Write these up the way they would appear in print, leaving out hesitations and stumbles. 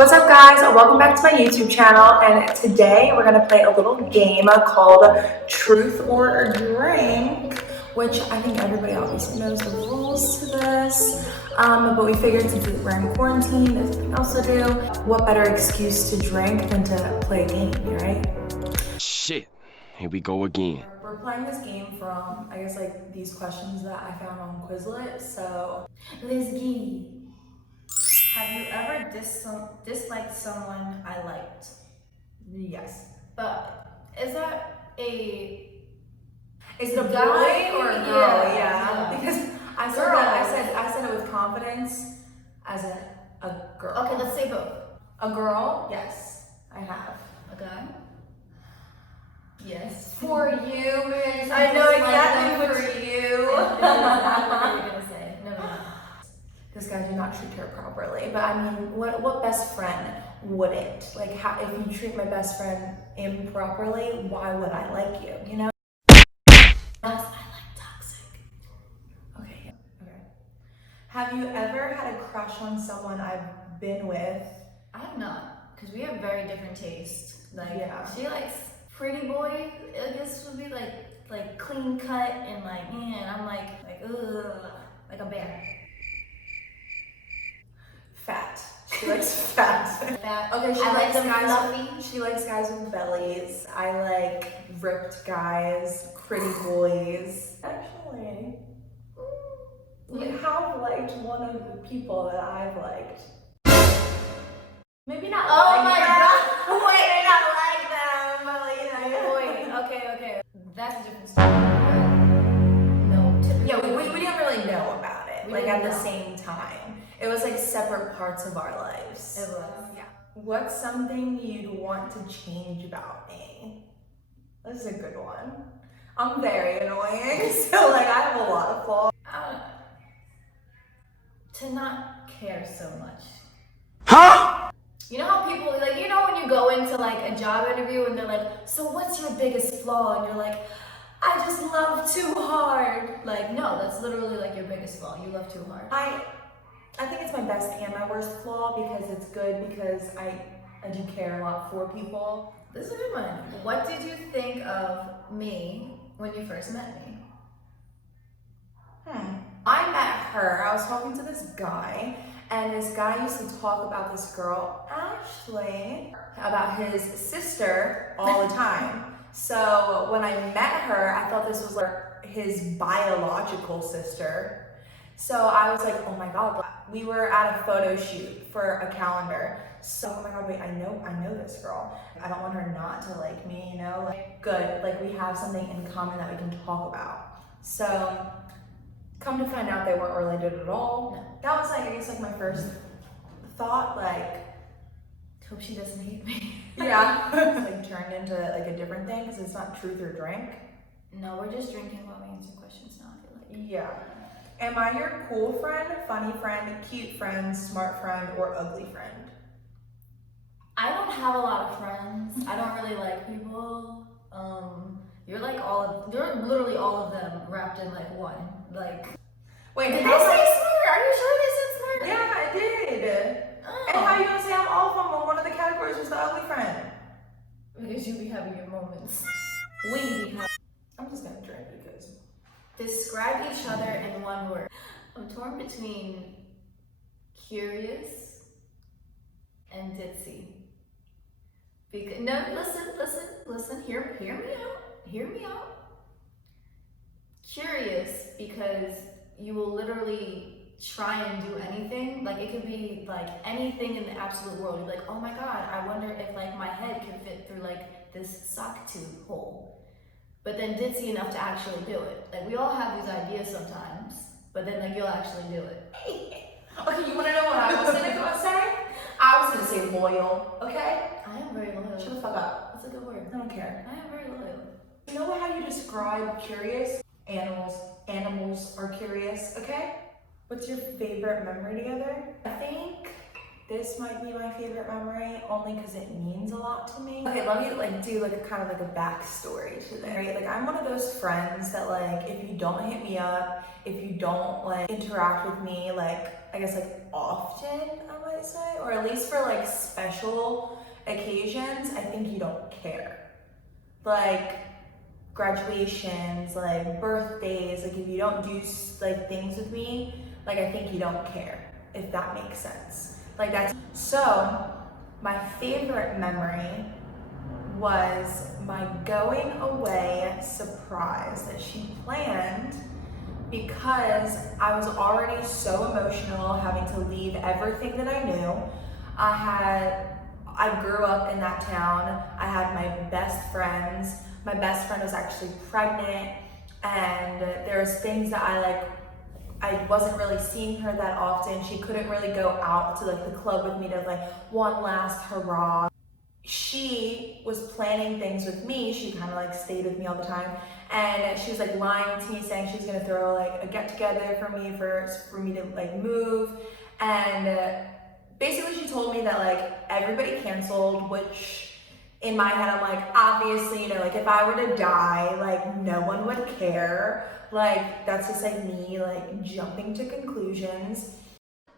What's up guys, welcome back to my YouTube channel, and today we're gonna play a little game called Truth or Drink, which I think everybody obviously knows the rules to this, but we figured since we're in quarantine, there's nothing else to do, what better excuse to drink than to play a game, right? Shit, here we go again. We're playing this game from, I guess, like these questions that I found on Quizlet, so let's get. Have you ever disliked someone I liked? Yes. But is that a Is it a guy boy or a girl? Yeah. Because I said it with confidence as a girl. Okay, let's say both. A girl? Yes, I have. A guy? Yes. For you, man. I know exactly what for you. exactly what you were gonna say. No. This guy did not treat her properly. But I mean, what best friend wouldn't? Like, how, if you treat my best friend improperly, why would I like you? You know? I like toxic. Okay. Have you ever had a crush on someone I've been with? I have not, because we have very different tastes. Like, yeah. She likes pretty boy, I guess would be like clean cut and like, and I'm like ugh, like a bear. Fat. She likes fat. Fat. Okay, she I likes like them guys. fluffy. She likes guys with bellies. I like ripped guys, pretty boys. Actually, you have liked one of the people that I've liked. Maybe not. Oh like my them. god! Wait, not like them, but like, you know. Wait, okay. That's a different story. No, typically. Yeah, we didn't really know about it. We like didn't at the know. same time. It was like separate parts of our lives. It was. Yeah. What's something you'd want to change about me? This is a good one. I'm very annoying, so like I have a lot of flaws. To not care so much. Huh? You know how people, like, you know when you go into like a job interview and they're like, so what's your biggest flaw? And you're like, I just love too hard. Like, no, that's literally like your biggest flaw. You love too hard. I think it's my best and my worst flaw because it's good because I do care a lot for people. This is a good one. What did you think of me when you first met me? I met her, I was talking to this guy, and this guy used to talk about this girl, Ashley, about his sister all the time. So when I met her, I thought this was like his biological sister. So I was like, oh my god. We were at a photo shoot for a calendar. So, oh my god, wait, I know this girl. I don't want her not to like me, you know? Like, good, like we have something in common that we can talk about. So, come to find out they weren't related at all. No. That was like, I guess like my first thought, like, Hope she doesn't hate me. yeah, like turned into like a different thing because it's not truth or drink. No, we're just drinking while we answer questions now, I feel like. Yeah. Am I your cool friend, funny friend, cute friend, smart friend, or ugly friend? I don't have a lot of friends. I don't really like people. You're literally all of them wrapped in like one. Like, Wait, did they say smart? Are you sure they said smart? Yeah, I did. Oh. And how you gonna say I'm all of them when one of the categories was the ugly friend? Because you be having your moments. I'm just gonna drink because. Describe each other in one word. I'm torn between curious and ditzy. Because no, listen. Hear me out. Curious because you will literally try and do anything. Like it could be like anything in the absolute world. You're like, oh my god, I wonder if like my head can fit through like this sock tube hole. But then ditzy enough to actually do it. Like we all have these ideas sometimes, but then like you'll actually do it. Okay, you wanna know what I was gonna say? I was gonna say loyal, okay? I am very loyal. Shut the fuck up. That's a good word. I don't care. I am very loyal. You know how you describe curious? Animals are curious, okay? What's your favorite memory together? I think this might be my favorite memory only because it means a lot to me. Okay, let me like do like a kind of like a backstory to this. Right? Like I'm one of those friends that like if you don't hit me up, if you don't like interact with me like I guess like often I might say, or at least for like special occasions, I think you don't care. Like graduations, like birthdays, like if you don't do like things with me, like I think you don't care, if that makes sense. Like that's, so my favorite memory was my going away surprise that she planned because I was already so emotional having to leave everything that I knew. I grew up in that town. I had my best friends. My best friend was actually pregnant, and there was things that I wasn't really seeing her that often. She couldn't really go out to like the club with me to like one last hurrah. She was planning things with me. She kind of like stayed with me all the time, and she was like lying to me, saying she was gonna throw like a get together for me to like move, and basically she told me that like everybody canceled, which in my head I'm like, obviously, you know, like if I were to die, like no one would care. Like that's just like me like jumping to conclusions.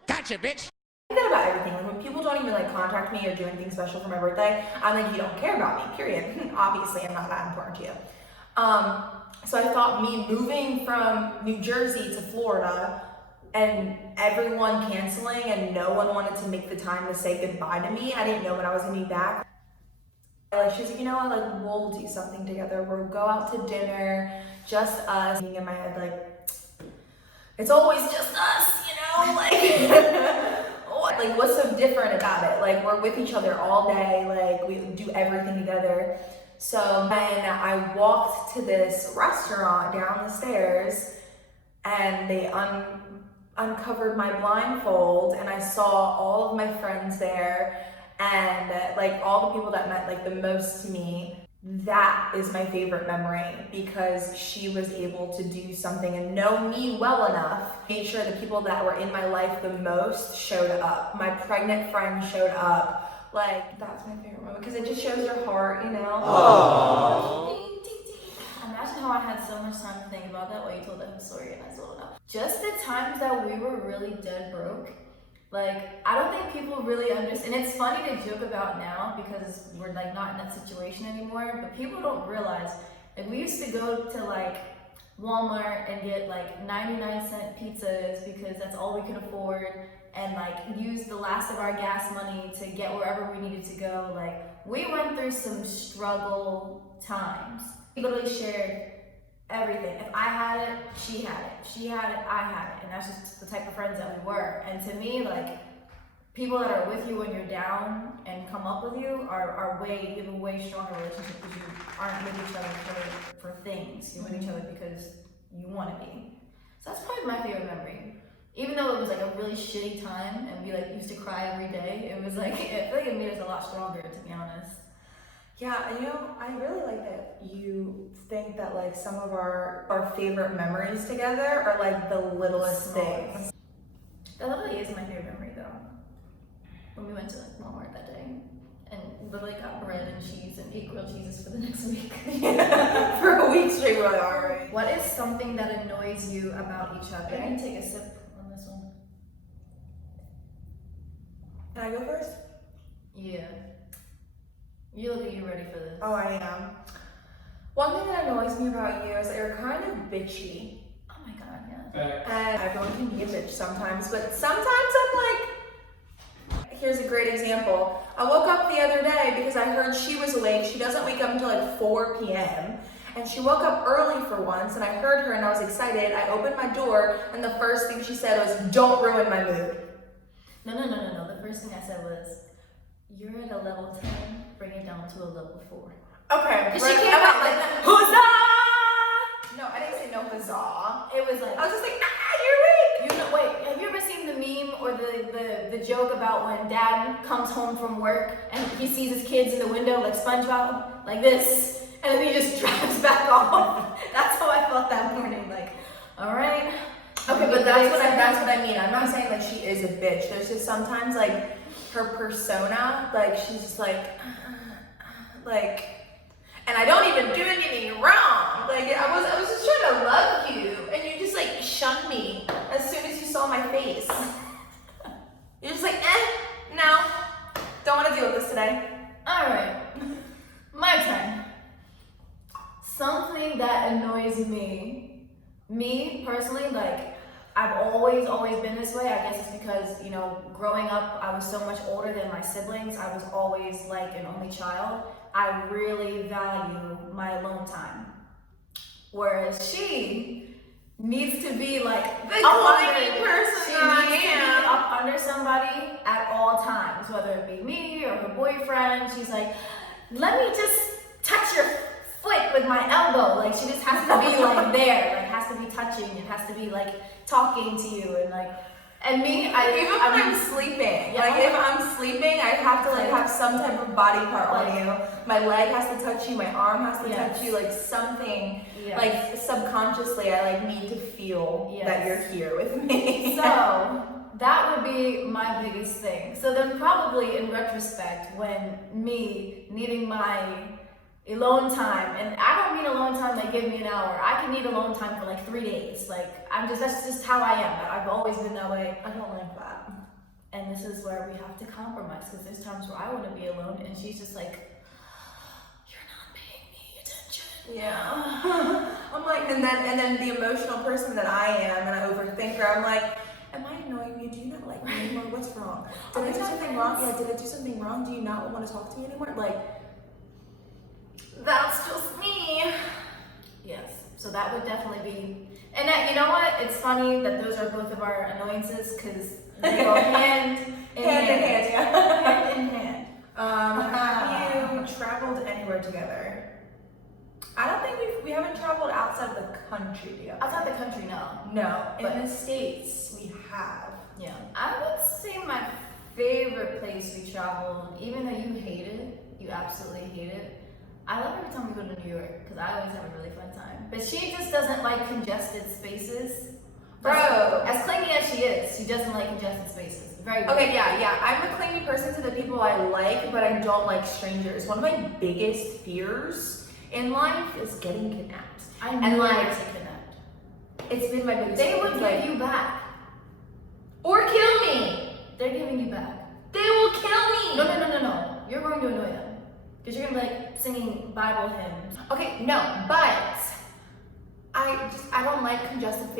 Gotcha, bitch. I think that about everything. Like when people don't even like contact me or do anything special for my birthday, I'm like, you don't care about me, period. Obviously I'm not that important to you. So I thought me moving from New Jersey to Florida and everyone canceling and no one wanted to make the time to say goodbye to me. I didn't know when I was gonna be back. Like she's like, you know what, like we'll do something together. We'll go out to dinner, just us. In my head, like it's always just us, you know, like what's so different about it? Like we're with each other all day, like we do everything together. So then I walked to this restaurant down the stairs and they uncovered my blindfold and I saw all of my friends there and like all the people that meant like the most to me. That is my favorite memory because she was able to do something and know me well enough, made sure the people that were in my life the most showed up. My pregnant friend showed up. Like, that's my favorite moment because it just shows your heart, you know? Aww. Imagine how I had so much time to think about that while you told that story and I told it up. Just the times that we were really dead broke. Like, I don't think people really understand. And it's funny to joke about now because we're like not in that situation anymore, but people don't realize, like we used to go to like Walmart and get like 99-cent pizzas because that's all we could afford and like use the last of our gas money to get wherever we needed to go. Like we went through some struggle times. We literally shared everything. If I had it, she had it. She had it, I had it. And that's just the type of friends that we were. And to me, like, people that are with you when you're down and come up with you you have a way stronger relationship because you aren't with each other for things. You're with each other because you want to be. So that's probably my favorite memory. Even though it was like a really shitty time and we like used to cry every day, it was like, I feel like it made us a lot stronger, to be honest. Yeah, you know, I really like that you think that like some of our favorite memories together are like the littlest things. That literally is my favorite memory though. When we went to Walmart that day and literally got bread and cheese and ate grilled cheeses for the next week. Yeah, for a week straight, we're like, alright. What is something that annoys you about each other? I can take a sip on this one. Can I go first? Yeah. You look like you're ready for this. Oh, I am. One thing that annoys me about you is that you're kind of bitchy. Oh my god, yeah. And everyone can be a bitch sometimes, but sometimes I'm like, here's a great example. I woke up the other day because I heard she was awake. She doesn't wake up until like 4 p.m. And she woke up early for once and I heard her and I was excited. I opened my door and the first thing she said was, don't ruin my mood. No. The first thing I said was, you're at a level 10, bring it down to a level 4. Okay. Because she came out like that. Huzzah! No, I didn't say no huzzah. It was like, I was just like, you're weak. You know, wait, have you ever seen the meme or the joke about when dad comes home from work and he sees his kids in the window like SpongeBob, like this, and then he just drives back off? That's how I felt that morning. Like, all right, Okay, but that's what I mean. I'm not saying like she is a bitch. There's just sometimes like her persona, like she's just like, and I don't even do anything wrong. Like I was just trying to love you, and you just like shunned me as soon as you saw my face. You're just like, no, don't want to deal with this today. All right, my turn. Something that annoys me personally, like I've always been this way. I guess it's because, you know, growing up, I was so much older than my siblings. I was always like an only child. I really value my alone time. Whereas she needs to be like the clingy person. She needs to be up under somebody at all times, whether it be me or her boyfriend. She's like, let me just touch your foot with my elbow. Like she just has to be like there, like has to be touching, it has to be like talking to you, and like, and me, even when I'm sleeping, like if I'm sleeping, I have to like have some type of body part on you. My leg has to touch you, my arm has to touch you, like something, like subconsciously I like need to feel that you're here with me. So that would be my biggest thing. So then probably in retrospect, when me needing my alone time, and I don't mean alone time like give me an hour. I can need alone time for like 3 days. Like that's just how I am. I've always been that way. I don't like that. And this is where we have to compromise, because there's times where I want to be alone, and she's just like, you're not paying me attention. Yeah. I'm like, and then the emotional person that I am, and I overthinker, I'm like, am I annoying you? Do you not like me anymore? What's wrong? Did I do something wrong? Yeah, did I do something wrong? Do you not want to talk to me anymore? Like, that's just me. Yes. So that would definitely be, and that, you know what? It's funny that those are both of our annoyances, because they go hand in hand. Hand in hand. Have you traveled anywhere together? I don't think we haven't traveled outside the country together. Outside the country, no. No, But in the States we have. Yeah. I would say my favorite place we traveled, even though you hate it, you absolutely hate it. I love every time we go to New York, because I always have a really fun time. But she just doesn't like congested spaces. Bro. As clingy as she is, she doesn't like congested spaces. Very weird. Okay, yeah. I'm a clingy person to the people I like, but I don't like strangers. One of my biggest fears in life is getting kidnapped. I never get kidnapped. It's been my biggest fear. They would like, give you back. Or kill me. They're giving you back. They will kill me. No. You're going to annoy them. Because you're going to be like singing Bible hymns. Okay, no, but I don't like congested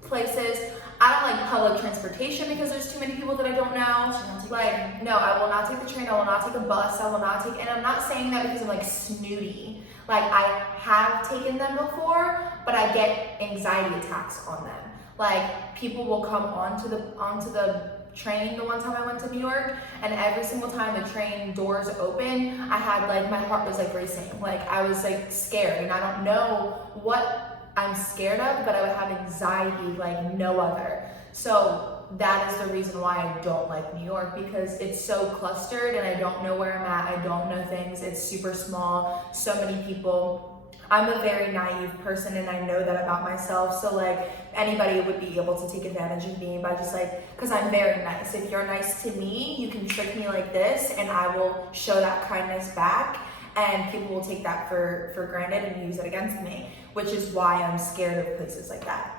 places. I don't like public transportation because there's too many people that I don't know. Like, no, I will not take the train. I will not take a bus. I will not take, and I'm not saying that because I'm like snooty. Like, I have taken them before, but I get anxiety attacks on them. Like, people will come onto the train. The one time I went to New York, and every single time the train doors open, I had like, my heart was like racing. Like, I was like scared, and I don't know what I'm scared of, but I would have anxiety like no other. So that is the reason why I don't like New York, because it's so clustered and I don't know where I'm at. I don't know things. It's super small, so many people. I'm a very naive person, and I know that about myself. So like, anybody would be able to take advantage of me by just like, because I'm very nice. If you're nice to me, you can trick me like this, and I will show that kindness back, and people will take that for granted and use it against me, which is why I'm scared of places like that.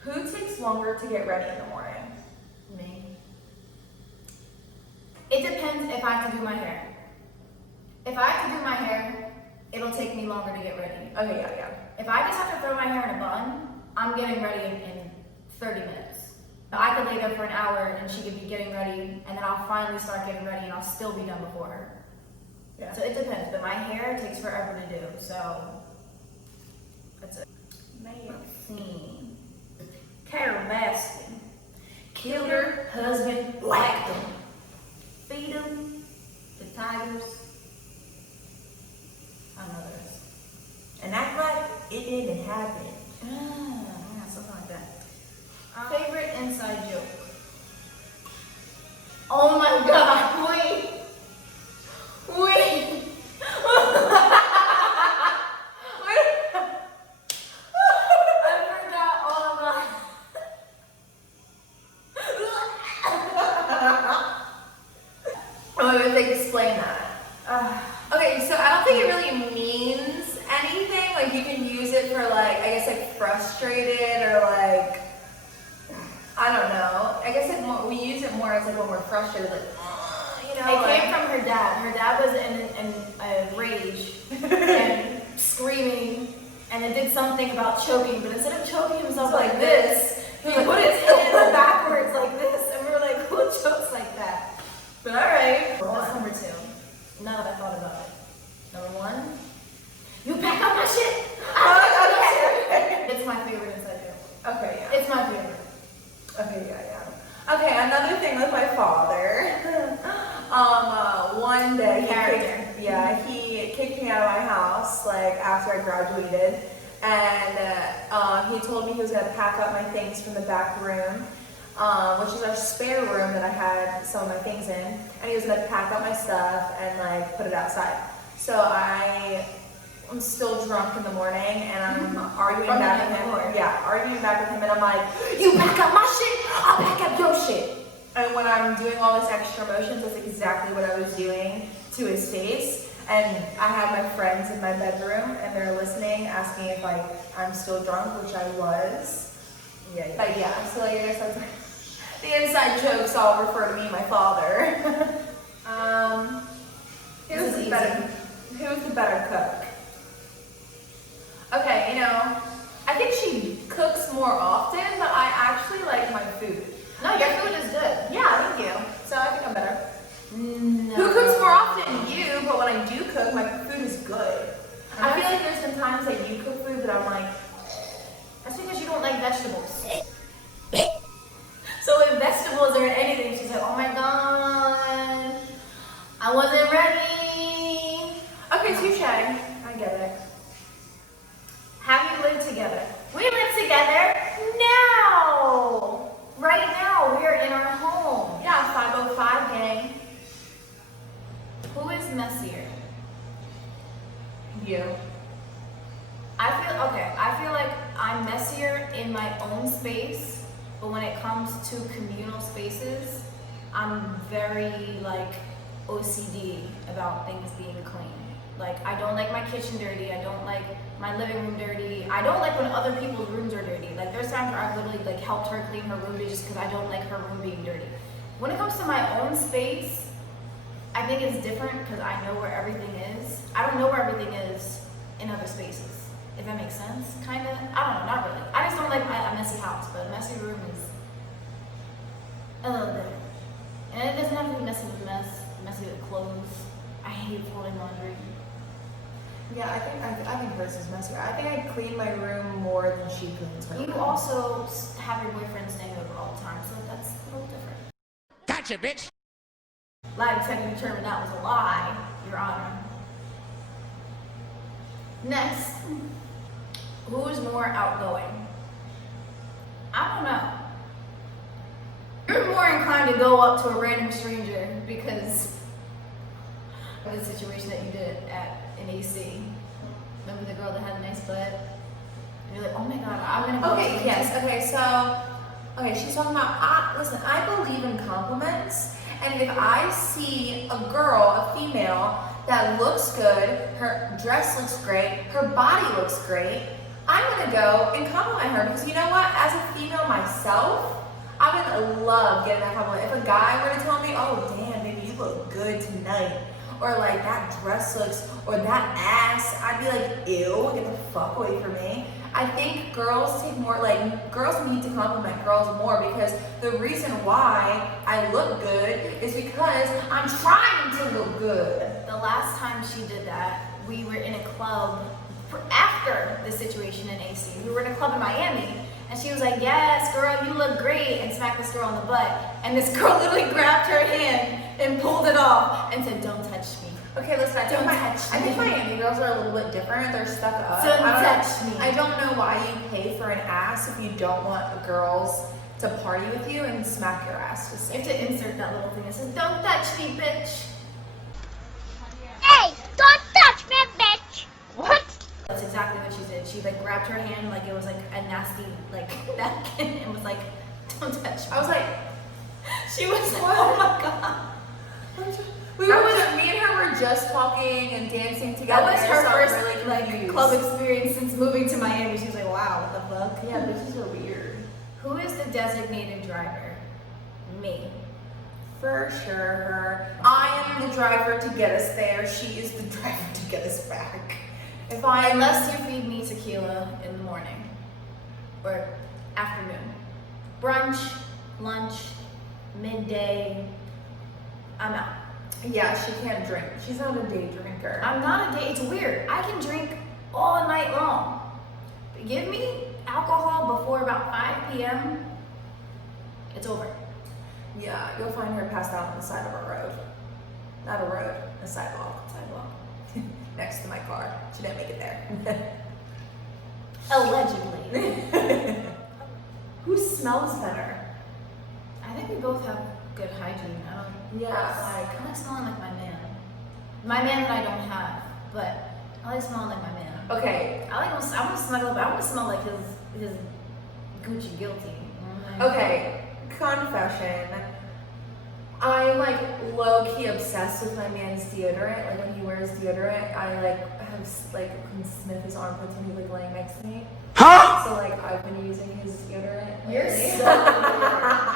Who takes longer to get ready in the morning? Me. It depends if I have to do my hair. If I have to do my hair, it'll take me longer to get ready. Okay, yeah. If I just have to throw my hair in a bun, I'm getting ready in 30 minutes. I could lay there for an hour and she could be getting ready, and then I'll finally start getting ready and I'll still be done before her. Yeah. So it depends, but my hair takes forever to do, so that's it. Let's see. Carol Baskin killed her husband, whacked him, feed him to tigers. I don't know this. And act like it didn't happen. Yeah, something like that. Favorite inside joke. Oh my god, wait. guess we use it more as like when we're frustrated, like, you know. It came from her dad. Her dad was in a rage and screaming, and it did something about choking, but instead of choking himself like this, he put his hands backwards like this, and we were like, who chokes like that? But alright. That's number 2. Now that I thought about it. Number 1, you back up my shit! Okay. It's my favorite inside joke. Okay, yeah. It's my favorite. Okay, yeah. Okay, another thing with my father. One day he kicked me out of my house like after I graduated, and he told me he was gonna pack up my things from the back room, which is our spare room that I had some of my things in, and he was gonna pack up my stuff and like put it outside. So I'm still drunk in the morning, and I'm arguing back with him. Yeah, arguing back with him, and I'm like, you back up my shit, I'll back up your shit. And when I'm doing all this extra motions, that's exactly what I was doing to his face. And I had my friends in my bedroom, and they're listening, asking if like I'm still drunk, which I was. Yeah. But yeah, so I guess that's the inside jokes all refer to me and my father. Who's the better cook? Okay, you know, I think she cooks more often, but I actually like my food. No, your food is good. Yeah, thank you. So I think I'm better. No. Who cooks more often? You, but when I do cook, my food is good. I feel like there's some times that you cook food that I'm like, that's because you don't like vegetables. So if vegetables or anything, she's like, oh my god, I wasn't ready. okay, touche. I get it. Have you lived together? We live together now. Right now, we're in our home. Yeah, 505 gang. Who is messier? You. I feel like I'm messier in my own space, but when it comes to communal spaces, I'm very like OCD about things being clean. Like, I don't like my kitchen dirty, I don't like my living room dirty, I don't like when other people's rooms are dirty. Like, there's times where I've literally like helped her clean her room just because I don't like her room being dirty. When it comes to my own space, I think it's different because I know where everything is. I don't know where everything is in other spaces, if that makes sense, kind of. I don't know, not really. I just don't like a messy house, but a messy room is a little different. And it doesn't have to be messy with messy with clothes. I hate folding laundry. Yeah, I think hers is messier. I think I clean my room more than she cleans her room. You also have your boyfriend staying over all the time, so that's a little different. Gotcha, bitch. Lie detector determined that was a lie, Your Honor. Next, who is more outgoing? I don't know. You're more inclined to go up to a random stranger because of the situation that you did at an AC. Remember the girl that had a nice butt? And you're like, oh my god, I'm gonna go. Okay, yes. Okay, she's talking about, listen, I believe in compliments. And if I see a girl, a female, that looks good, her dress looks great, her body looks great, I'm gonna go and compliment her because you know what? As a female myself, I would love getting that compliment. If a guy were to tell me, oh damn, baby, you look good tonight, or like that dress looks, or that ass, I'd be like, ew, get the fuck away from me. I think girls girls need to compliment girls more because the reason why I look good is because I'm trying to look good. The last time she did that, we were in a club after the situation in AC. We were in a club in Miami, and she was like, yes, girl, you look great, and smacked this girl on the butt. And this girl literally grabbed her hand and pulled it off and said, don't touch me. Okay, listen, I think Miami girls are a little bit different. They're stuck up. Don't touch me. I don't know why you pay for an ass if you don't want girls to party with you and smack your ass. You have to insert that little thing that says, don't touch me, bitch. Hey, don't touch me, bitch! What? That's exactly what she did. She like grabbed her hand like it was like a nasty like napkin and was like, don't touch me. I was like, she was like, oh my god. Me and her were just talking and dancing together. That was her first really like club experience since moving to Miami. She was like, wow, what the fuck? Yeah, bitches are weird. Who is the designated driver? Me. For sure. I am the driver to get us there. She is the driver to get us back. Unless you feed me tequila in the morning or afternoon. Brunch, lunch, midday, I'm out. Yeah, she can't drink. She's not a day drinker. I'm not a day, it's weird. I can drink all night long. But give me alcohol before about 5 p.m., it's over. Yeah, you'll find her passed out on the side of a road. Not a road, a sidewalk. Next to my car. She didn't make it there. Allegedly. Who smells better? I think we both have good hygiene. Yes. I like smelling like my man. My man that I don't have, but I like smelling like my man. Okay. I want to smell like his Gucci guilty. Okay. Confession. I'm like low-key obsessed with my man's deodorant. Like when he wears deodorant, I like have can sniff his armpits when he's like laying next to me. Huh? So like I've been using his deodorant. You're lately. so weird.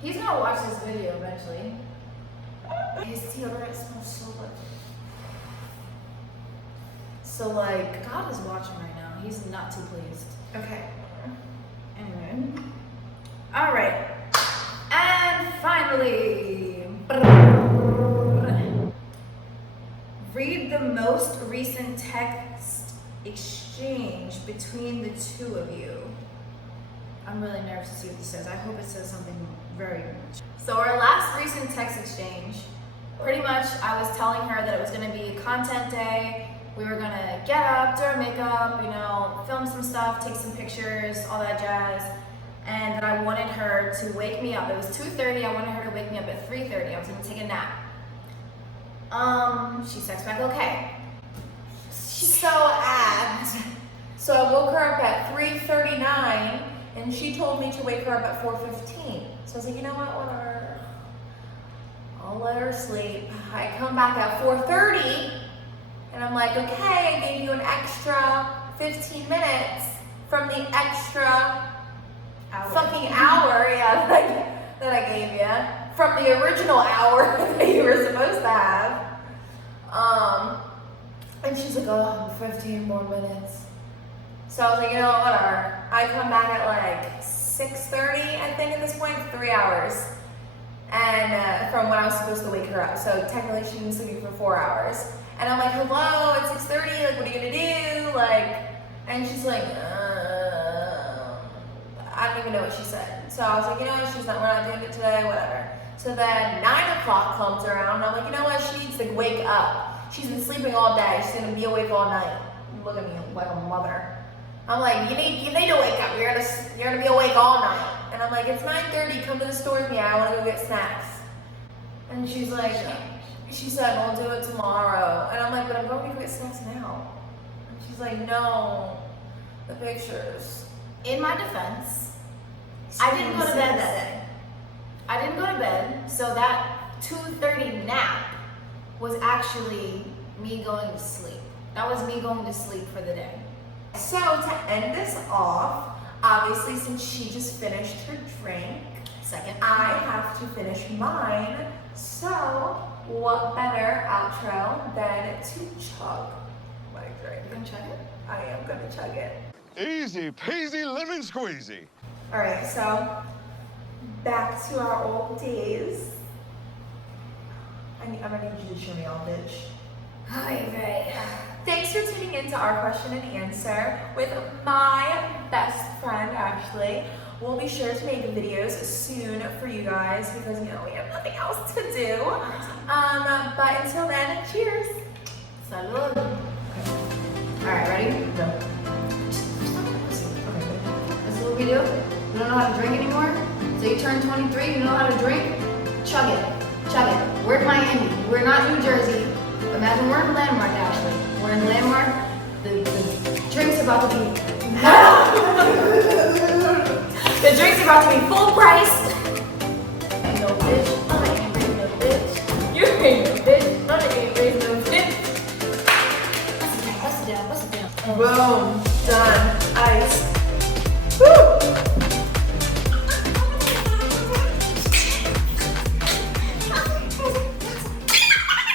He's gonna watch this video eventually. His deodorant smells so good. So like, God is watching right now. He's not too pleased. okay. Anyway. All right. And finally, read the most recent text exchange between the two of you. I'm really nervous to see what this says. I hope it says something very good. So our last recent text exchange, pretty much I was telling her that it was going to be a content day. We were going to get up, do our makeup, film some stuff, take some pictures, all that jazz. And that I wanted her to wake me up. It was 2:30. I wanted her to wake me up at 3:30. I was going to take a nap. She texts back, okay. She's so apt. So I woke her up at 3:39, and she told me to wake her up at 4:15. So I was like, you know what, whatever. I'll let her sleep. I come back at 4:30, and I'm like, okay, I gave you an extra 15 minutes from the extra fucking hour, that I gave you from the original hour that you were supposed to have. And she's like, oh, 15 more minutes. So I was like, you know what, whatever. I come back at like 6:30, I think at this point, 3 hours. And from when I was supposed to wake her up. So technically she's been sleeping for 4 hours. And I'm like, hello, it's 6:30, like what are you gonna do? And she's like, I don't even know what she said. So I was like, you know what, we're not doing it today, whatever. So then 9 o'clock comes around, and I'm like, you know what, she needs to wake up. She's been sleeping all day, she's gonna be awake all night. Look at me like a mother. I'm like, you need to wake up, you're gonna be awake all night. And I'm like, it's 9:30, come to the store with me, I wanna go get snacks. And she said, we'll do it tomorrow. And I'm like, but I'm going to go get snacks now. And she's like, no, the pictures. In my defense, I didn't go to bed that day. I didn't go to bed, so that 2:30 nap was actually me going to sleep. That was me going to sleep for the day. So to end this off, obviously since she just finished her drink, Second. I have to finish mine. So what better outro than to chug my drink? You gonna chug it? I am gonna chug it. Easy peasy lemon squeezy. All right, so back to our old days. I'm gonna need you to show me all, bitch. Right. Thanks for tuning in to our question and answer with my best friend, Ashley. We'll be sure to make videos soon for you guys because, we have nothing else to do. But until then, cheers. Salud. All right, ready? Go. This is what we do. You don't know how to drink anymore? So you turn 23, you know how to drink? Chug it. Chug it. We're in Miami. We're not New Jersey. Imagine we're in Landmark, Ashley. We're in Landmark. The drink's about to be... the drink's about to be full price. Ain't no bitch. I ain't raising no bitch. You ain't no bitch. I ain't raising no bitch. Bust it down. Bust it down. Bust it down. Boom.